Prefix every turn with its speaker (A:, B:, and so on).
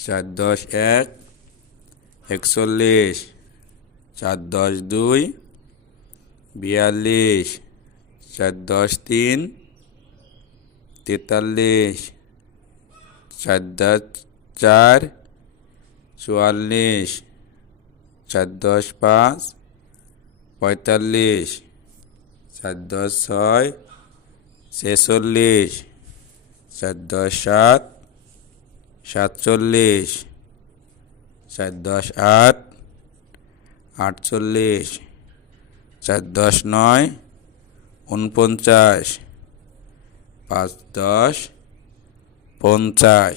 A: চার দশ এক, একচল্লিশ, চার দশ দুই, বিয়াল্লিশ, চার দশ তিন, তেতাল্লিশ, চার দশ চার, চুয়াল্লিশ, চার দশ পাঁচ, পঁয়তাল্লিশ, চার দশ ছয়, ছেচল্লিশ, চার দশ সাত সাতচল্লিশ চার দশ আট আটচল্লিশ চার দশ নয় উনপঞ্চাশ পাঁচ দশ পঞ্চাশ।